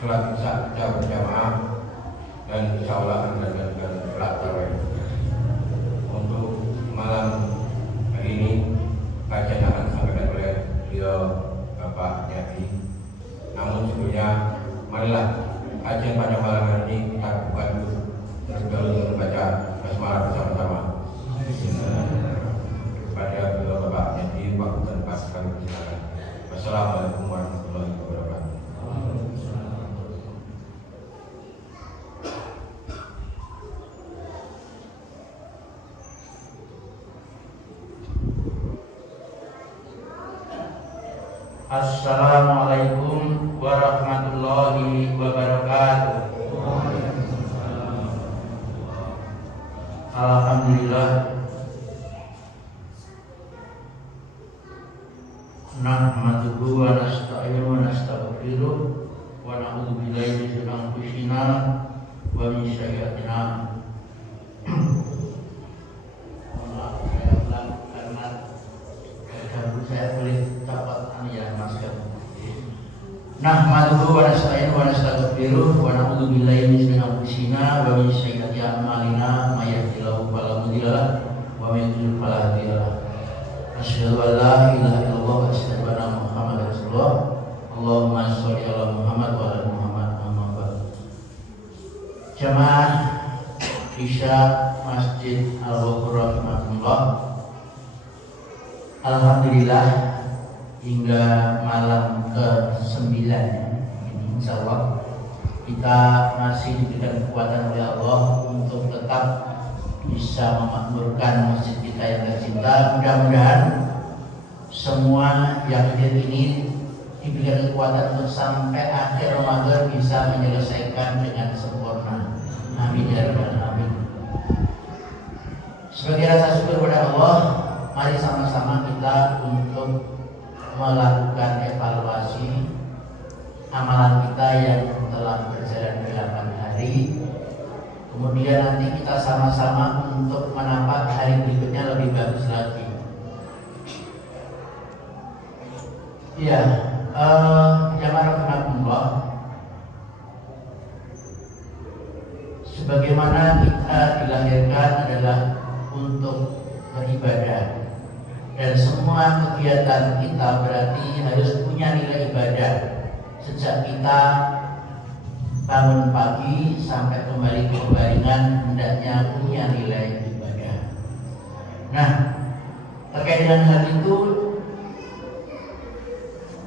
Sholat isya kita berjamaah dan insya Allah akan dilanjutkan sholat tarawih. Untuk malam hari ini kajian akan disampaikan oleh beliau Bapak Nyati. Namun sebelumnya marilah kajian pada malam hari ini kita buka dulu terlebih dahulu dengan membaca basmalah bersama-sama. Kepada beliau Bapak Nyati, waktu dan pas kami persilakan. Wassalamualaikum warahmatullahi wabarakatuh. Assalamualaikum warahmatullahi wabarakatuh. Alhamdulillah. Nahmaduhu wa nasta'inuhu wa nastaghfiruh wa na'udzu billahi min syururi anfusina wa min sayyiati a'malina. Nahmaduhu wa nasta'inuhu wa nastaghfiruh wa na'udzu billahi min syururi anfusina wa min sayyiati a'malina may yahdihillahu fala mudilla lahu wa may yudlil fala hadiya lahu. Asyhadu an la ilaha illallah wa asyhadu anna Muhammadar Rasulullah. Allahumma shalli ala Muhammad wa ala Muhammad. Amma ba'd. Jamaah Isya Masjid Al-Ghafur rahimahullah. Alhamdulillah hingga malam ke-9 ini insyaallah kita masih diberikan kekuatan oleh Allah untuk tetap bisa memakmurkan masjid kita yang tercinta. Mudah-mudahan semua yang hadir ini diberikan kekuatan untuk sampai akhir Ramadan bisa menyelesaikan dengan sempurna. Amin ya rabbal alamin. Sebagai rasa syukur kepada Allah, mari sama-sama kita untuk melakukan evaluasi amalan kita yang telah berjalan 8 hari. Kemudian nanti kita sama-sama untuk menapak hari berikutnya lebih bagus lagi. Ya, jamaah rahimakumullah. Sebagaimana kita dilahirkan adalah untuk beribadah. Dan semua kegiatan kita berarti harus punya nilai ibadah. Sejak kita bangun pagi sampai kembali ke kebaringan hendaknya punya nilai ibadah. Nah, terkait dengan hal itu,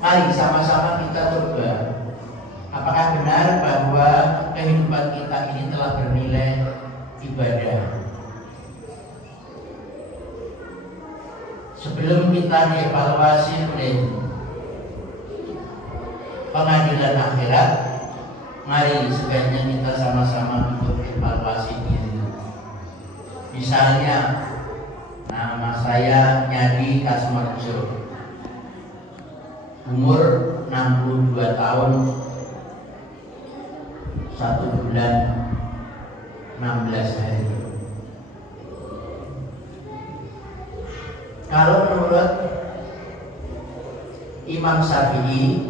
mari sama-sama kita coba. Apakah benar bahwa kehidupan kita ini telah bernilai ibadah? Sebelum kita dievaluasi oleh pengadilan akhirat, mari sebaiknya kita sama-sama untuk evaluasi diri. Misalnya, nama saya Nyadi Kasmarjo, umur 62 tahun 1 bulan 16 hari. Kalau menurut Imam Syafi'i,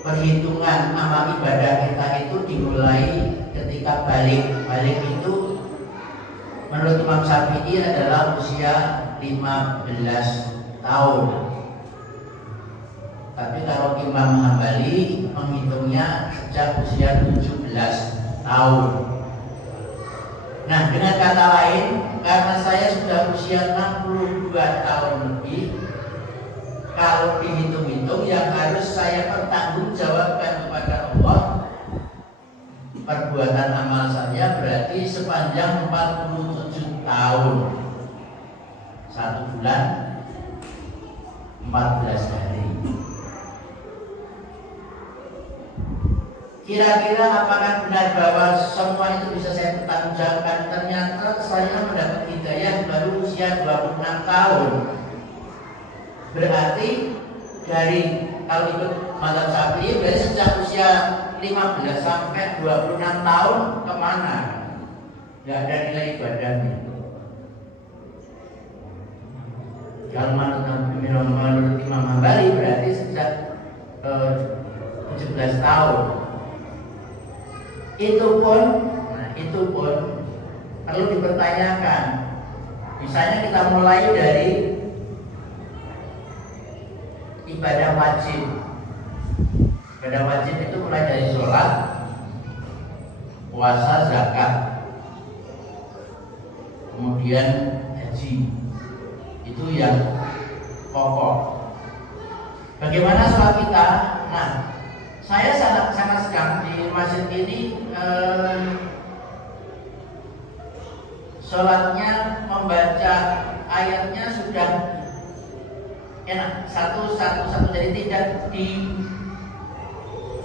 perhitungan amal ibadah kita itu dimulai ketika balik. Balik itu menurut Imam Syafi'i adalah usia 15 tahun. Tapi kalau Imam Hambali menghitungnya sejak usia 17 tahun. Nah, dengan kata lain, karena saya sudah usia 62 tahun lebih, kalau dihitung-hitung yang harus saya pertanggungjawabkan kepada Allah, perbuatan amal saya berarti sepanjang 47 tahun, 1 bulan 14 hari. Kira-kira apakah benar bahwa semua itu bisa saya pertanggungjawabkan? Ternyata saya mendapat hidayah baru usia 26 tahun. Berarti dari, kalau ikut mazhab Syafi'i, berarti sejak usia 15 sampai 26 tahun kemana? Gak ada nilai ibadahnya. Kalau menurut Imam Hambali berarti sejak 17 tahun. Itu pun perlu dipertanyakan. Misalnya kita mulai dari ibadah wajib. Ibadah wajib itu mulai dari sholat, puasa, zakat, kemudian haji. Itu yang pokok. Bagaimana sholat kita? Nah, saya sangat sedang di masjid ini sholatnya membaca ayatnya sudah enak, satu, jadi tidak di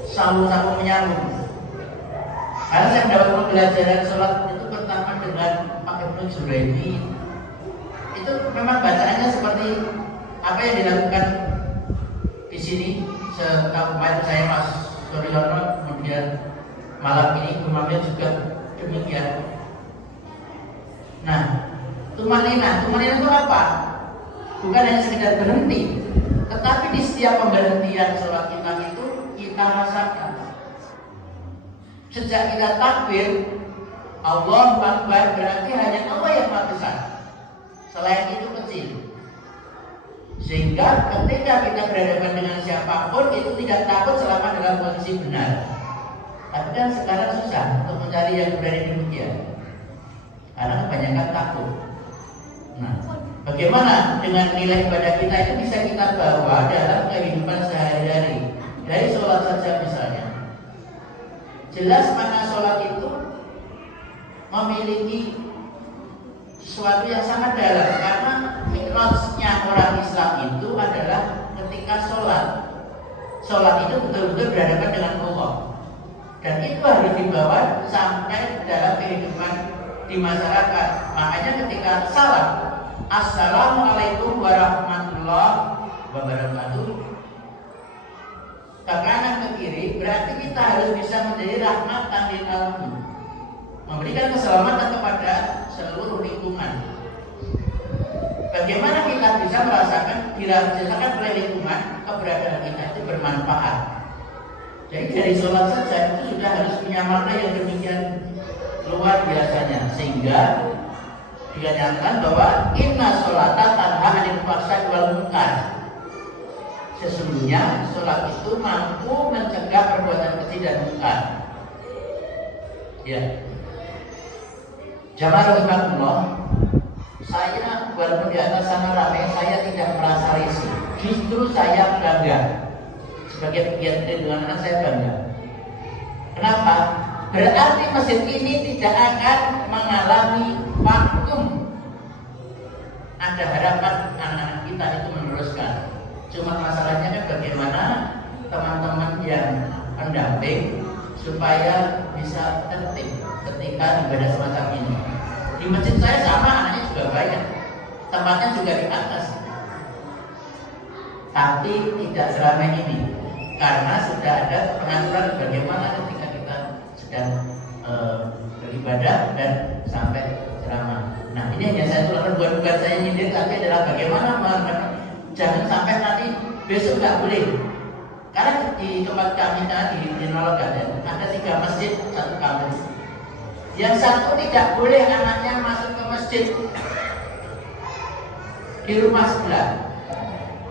sambung menyambung. Karena saya mendapat pembelajaran sholat itu pertama dengan Pak Ibnu Juraimi, itu memang bacaannya seperti apa yang dilakukan di sini. Kemarin saya Mas Suryono, kemudian malam ini imamnya juga demikian. Nah, tumanina itu apa? Bukan hanya sekedar berhenti, tetapi di setiap pemberhentian sholat kita itu kita rasakan. Sejak kita takbir, Allahu Akbar, berarti hanya Allah yang maha besar. Selain itu kecil. Sehingga ketika kita berhadapan dengan siapapun itu tidak takut selama dalam kondisi benar. Tapi kan sekarang susah untuk mencari yang berani demikian, karena kebanyakan takut. Nah, bagaimana dengan nilai ibadah kita itu bisa kita bawa dalam kehidupan sehari-hari? Dari sholat saja misalnya, jelas mana sholat itu memiliki sesuatu yang sangat dalam, karena mi'rajnya orang Islam itu adalah ketika sholat itu betul-betul berhadapan dengan Allah, dan itu harus dibawa sampai dalam kehidupan di masyarakat. Makanya ketika salam, assalamualaikum warahmatullahi wabarakatuh, ke kanan ke kiri, berarti kita harus bisa menjadi rahmatan lil alamin, memberikan keselamatan kepada seluruh lingkungan. Bagaimana kita bisa dirasakan oleh lingkungan keberadaan kita itu bermanfaat. Jadi dari sholat saja itu sudah harus punya makna yang demikian luar biasanya, sehingga dinyatakan bahwa inna sholata tanha 'anil fahsya'i wal munkar. Sesungguhnya sholat itu mampu mencegah perbuatan keji dan munkar. Ya. Jamaah rahimakumullah, saya walaupun di atas sana ramai, saya tidak merasa risih. Justru saya bangga. Sebagai pegiat lingkungan, saya bangga. Kenapa? Berarti masjid ini tidak akan mengalami vakum. Ada harapan anak-anak kita itu meneruskan. Cuma masalahnya kan bagaimana teman-teman yang pendamping supaya bisa tertib ketika ibadah semacam ini. Di masjid saya sama, anaknya juga banyak, tempatnya juga di atas, tapi tidak seramai ini karena sudah ada pengaturan bagaimana ketika kita sedang beribadah dan sampai ceramah. Nah, ini hanya saya tularkan, bukan saya nyindir, tapi adalah bagaimana jangan sampai nanti besok nggak boleh. Karena di tempat kami tadi di Nol Garden ada 3 masjid satu kampus. Yang satu tidak boleh anaknya masuk ke masjid di rumah sebelah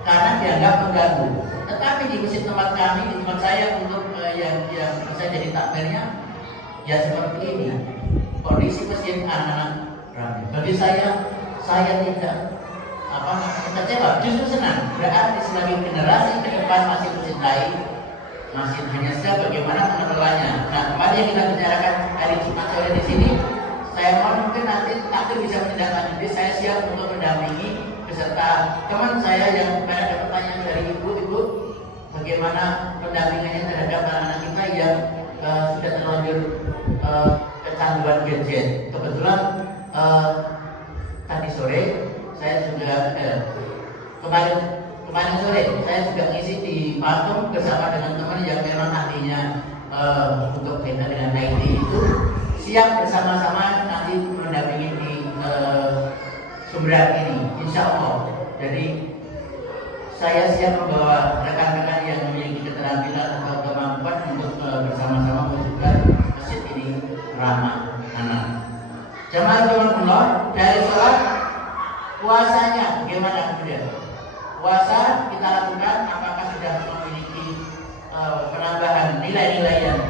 karena dianggap mengganggu. Tetapi di masjid tempat kami, di tempat saya untuk yang saya jadi takmirnya, ya seperti ini. Kondisi masjid anak-anak ramai. Bagi saya tidak kecewa, justru senang. Berarti sebagai generasi ke depan masih mencintai masjid, hanya saja bagaimana mengelolanya. Nah, kemarin yang kita bicarakan hari Jumat sore di sini, saya mohon mungkin nanti takdir bisa menindaklanjuti. Saya siap untuk mendampingi beserta teman saya yang ada pertanyaan dari ibu-ibu, bagaimana pendampingannya terhadap anak-anak kita yang sudah terlanjur kecanduan gadget. Kebetulan tadi sore saya juga kemarin sore saya juga ngisi di Patung bersama dengan teman yang memang ahlinya untuk kaitan dengan IT itu, siap bersama-sama nanti mendampingi di Sumberan ini, insya Allah. Jadi saya siap membawa rekan-rekan yang memiliki keterampilan atau kemampuan untuk bersama-sama mewujudkan masjid ini Bismillah, dari sholat puasanya bagaimana kemudian? Puasa kita lakukan apakah sudah memiliki penambahan nilai-nilai yang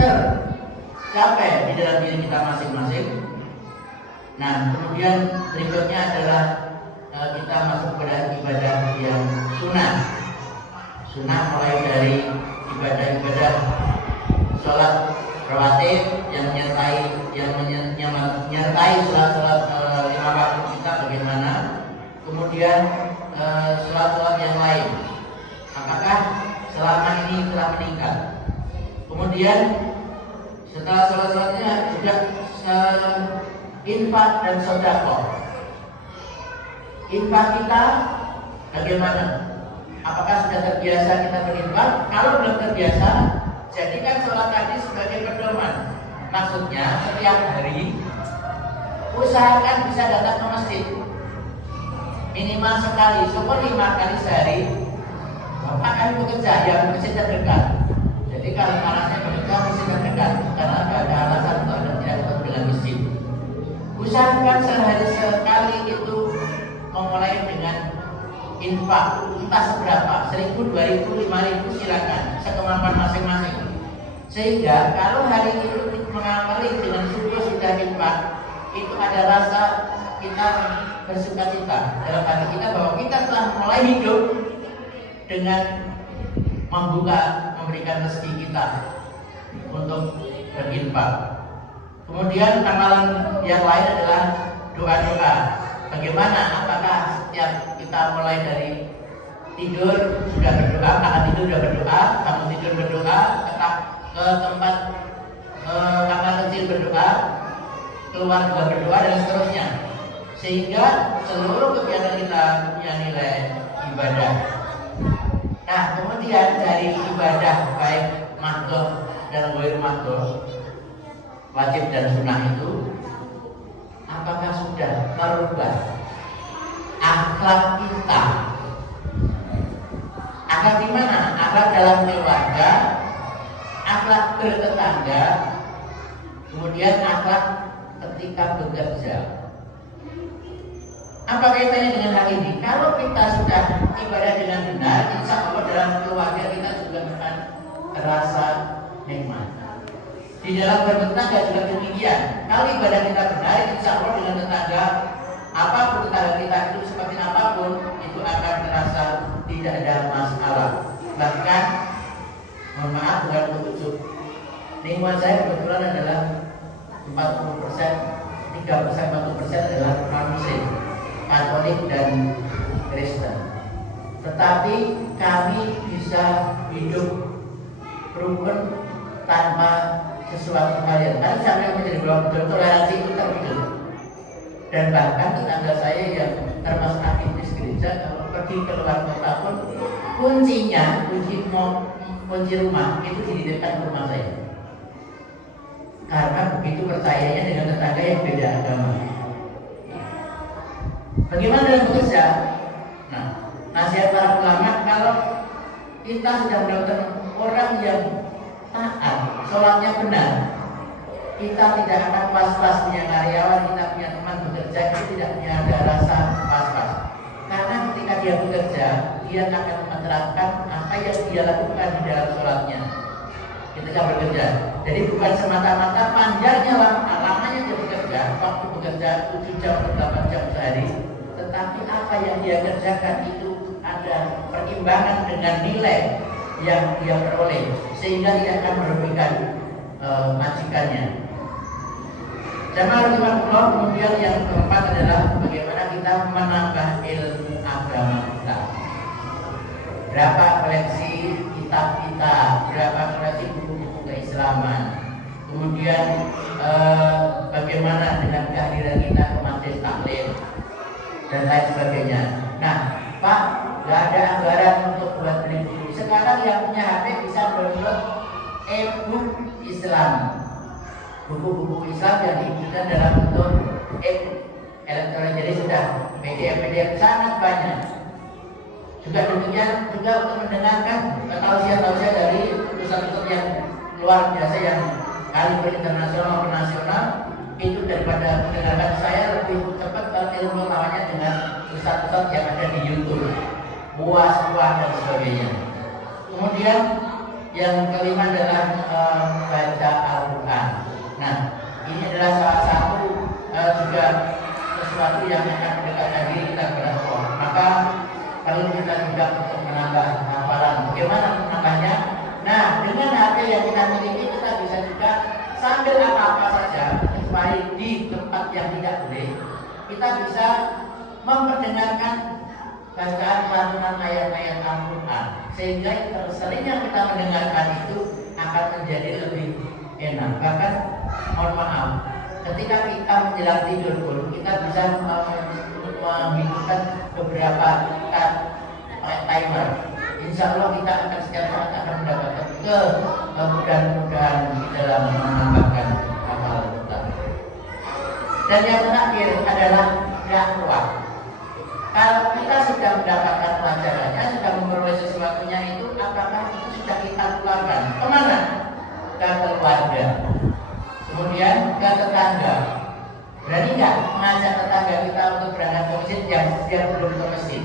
tercapai di dalam diri kita masing-masing? Nah, kemudian berikutnya adalah kita masuk pada ibadah yang sunnah. Sunnah mulai dari ibadah-ibadah sholat rawatib yang menyertai sholat-sholat 5 waktu kita bagaimana, kemudian sholat-sholat yang lain apakah selama ini telah meningkat, kemudian setelah sholat-sholatnya juga infak dan sedekah. Infak kita bagaimana? Apakah sudah terbiasa kita berinfak? Kalau belum terbiasa, jadikan sholat tadi sebagai pedoman. Maksudnya setiap hari usahakan bisa datang ke masjid minimal sekali, syukur 5 kali sehari. Bapak kami bekerja yang masjid terdekat. Jadi kalau panasnya bekerja masjid terdekat, karena ada alasan untuk tidak ketemu dengan masjid. Usahakan sehari sekali itu memulai dengan infak, entah seberapa, 1.000, 2.000, 5.000 silakan, sekemampuan masing-masing. Sehingga kalau hari itu mengawali dengan syukur sudah infak, itu ada rasa kita bersuka cita dalam hati kita bahwa kita telah mulai hidup dengan memberikan rezeki kita untuk berinfak. Kemudian amalan yang lain adalah doa-doa. Bagaimana? Apakah setiap kita mulai dari tidur sudah berdoa, akan tidur sudah berdoa, bangun tidur berdoa, ke tempat kamar kecil berdoa, keluar juga berdoa dan seterusnya, sehingga seluruh kegiatan kita punya nilai ibadah. Nah, kemudian dari ibadah baik makruh dan ghair makruh, wajib dan sunnah itu, apakah sudah merubah akhlak kita? Akhlak di mana? Akhlak dalam keluarga, akhlak bertetangga, kemudian akhlak ketika bekerja. Apa kaitannya dengan hal ini? Kalau kita sudah ibadah dengan benar, insya Allah dalam keluarga kita juga akan terasa nikmat. Di dalam bertetangga juga demikian. Kalau ibadah kita benar, insya Allah dengan tetangga, apapun tetangga kita itu seperti apapun, itu akan terasa tidak ada masalah. Bahkan, mohon maaf bukan kutujuk, lingkungan saya kebetulan adalah 40%, 40% adalah non-Muslim, Katolik dan Kristen. Tetapi kami bisa hidup rukun tanpa sesuatu hal yang tadi sampai menjadi betul toleransi itu terwujud. Dan bahkan tetangga saya yang termasuk aktivis gereja, kalau pergi keluar kota pun kuncinya, kunci rumah itu dititipkan ke rumah saya. Karena begitu percayanya dengan tetangga yang beda agama. Bagaimana dengan bekerja? Nah, nasihat para ulama, kalau kita sudah mendapatkan orang yang taat, sholatnya benar, kita tidak akan pas-pas punya karyawan, kita punya teman bekerja, kita tidak punya ada rasa pas-pas. Karena ketika dia bekerja, dia akan menerapkan apa yang dia lakukan di dalam sholatnya ketika bekerja. Jadi bukan semata-mata panjangnya lamanya dia bekerja, waktu bekerja 7 jam atau 8 jam sehari, tetapi apa yang dia kerjakan itu ada perimbangan dengan nilai yang dia peroleh, sehingga dia akan merugikan majikannya. Jamaah rahimakumullah. Kemudian yang keempat adalah bagaimana kita menambah ilmu agama kita. Berapa koleksi kitab kita, berapa koleksi buku-buku keislaman. Kemudian bagaimana dengan kehadiran kita ke majelis taklim dan lain sebagainya. Nah, Pak, nggak ada anggaran untuk buat beli buku. Sekarang yang punya HP bisa download e-book Islam, buku-buku Islam yang diwujudkan dalam bentuk e-book elektronik. Jadi sudah PDF sangat banyak. Juga demikian juga untuk mendengarkan tausiah-tausiah dari ustaz-ustaz yang luar biasa yang kaliber internasional maupun nasional, itu daripada mendengarkan saya lebih cepat ilmu lawannya dengan ustaz-ustaz yang ada di YouTube, puas dan sebagainya. Kemudian yang kelima adalah baca Al-Quran. Nah, ini adalah salah satu juga sesuatu yang akan mendekatkan diri kita kepada Allah. Maka kalau kita juga untuk menambah hafalan, bagaimana menambahnya? Nah, dengan HP yang kita miliki kita bisa juga sambil apa-apa saja, kecuali di tempat yang tidak boleh, kita bisa memperdengarkan bacaan lantunan ayat-ayat Al-Quran, sehingga sering yang kita mendengarkan itu akan menjadi lebih enak. Bahkan mohon maaf, ketika kita menjelang tidur pun kita bisa menghidupkan beberapa timer. Insya Allah kita akan setiap saat akan mendapatkan kemudahan-kemudahan di dalam menambahkan amal kita. Dan yang terakhir adalah dakwah. Kalau kita sudah mendapatkan pelajarannya, sudah memperoleh sesuatunya itu, apakah itu sudah kita keluarkan? Kemana? Ke keluarga, kemudian ke tetangga. Berani nggak mengajak tetangga kita untuk berangkat ke masjid yang dia belum ke masjid?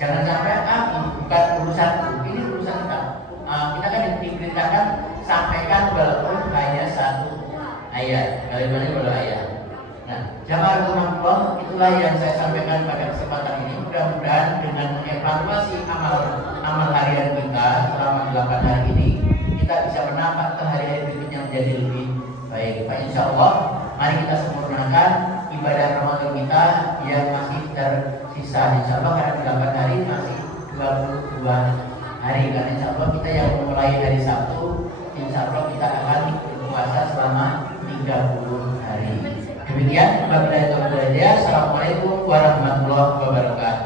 Jangan sampai bukan urusanku, ini urusan kita. Kita kan diperintahkan sampaikan walaupun hanya satu ayat, kalimatnya adalah ayat. Nah, jamaah rahmatullah, itulah yang saya sampaikan pada kesempatan ini. Mudah-mudahan dengan mengevaluasi amal harian kita selama 8 hari ini, kita bisa menambah ke hari-hari berikutnya menjadi lebih baik. Pak, insya Allah, mari kita sempurnakan ibadah Ramadan kita yang masih tersisa. Insya Allah karena 8 hari masih 22 hari. Karena insya Allah kita yang memulai hari Sabtu, insya Allah kita akan berpuasa selama 30 hari. Demikian, wabillahi taufiq wal hidayah. Assalamualaikum warahmatullahi wabarakatuh.